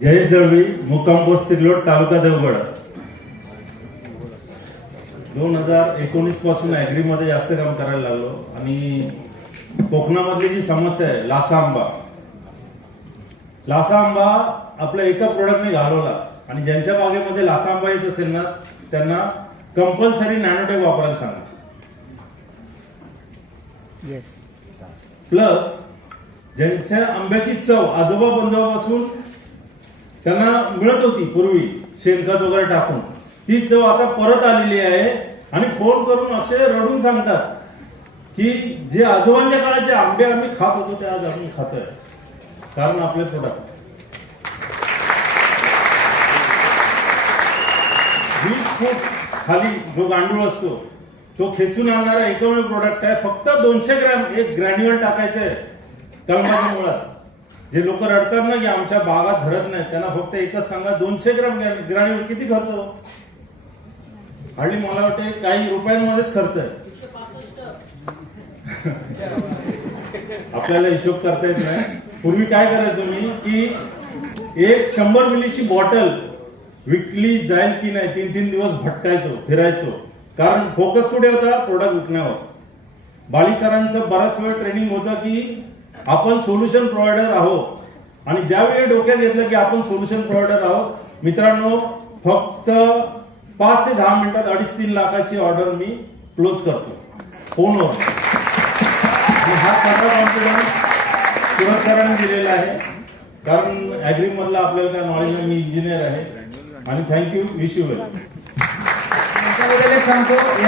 जयेश दळवी मुक्काम तिगलोड तालुका देवगड. दोन हजार एकोणीसपासून ऍग्री मध्ये जास्त काम करायला लागलो. आणि कोकणामधली जी समस्या आहे लासा आंबा. लासा आंबा आपल्या एका प्रोडक्टने घालवला. आणि ज्यांच्या बागेमध्ये लासा आंबा येत असेल ना त्यांना कंपल्सरी नॅनोटेक वापरायला सांगा येस प्लस ज्यांच्या आंब्याची चव आजोबा बंधवापासून त्यांना मिळत होती पूर्वी. शेणखत वगैरे टाकून. ती चव आता परत आलेली आहे. आणि फोन करून अक्षय रडून सांगतात की जे आजोबांच्या काळात जे आंबे आम्ही खात होतो ते आज आम्ही खातोय कारण आपले प्रोडक्ट वीस फूट खाली जो गांडूळ असतो तो खेचून आणणारा एकमेव प्रोडक्ट आहे. फक्त दोनशे ग्रॅम एक ग्रॅन्युअल टाकायचं आहे तळमाच्या मुळात जे लोक रडतात ना की आमच्या बागात धरत नाही त्यांना फक्त एकच सांगा दोनशे ग्रॅम ग्रॅन्युअल किती खर्च हो हार्डली मला वाटते काही रुपयांमध्येच खर्च आहे. आपल्याला हिशोब करता येत नाही. पूर्वी काय करायचो मी की एक शंभर मिलीची बॉटल विकली जाईल की नाही तीन तीन दिवस भटकायचो फिरायचो. कारण फोकस कुठे होता? प्रोडक्ट विकण्यावर. बाली सरांचं बराच वेळ ट्रेनिंग होतं की आपण सोल्युशन प्रोव्हायडर आहोत. आणि ज्यावेळी डोक्यात घेतलं की आपण सोल्युशन प्रोव्हायडर आहोत मित्रांनो फक्त पाच ते दहा मिनिटात अडीच तीन लाखाची ऑर्डर मी क्लोज करतो. फोनवर. हा सगळा कॉन्फिडन्स सुरज सरांनी दिलेला आहे. कारण ऍग्री मधला आपल्याला काय नॉलेज मी इंजिनियर आहे. आणि थँक्यू विश यू वेल सांगतो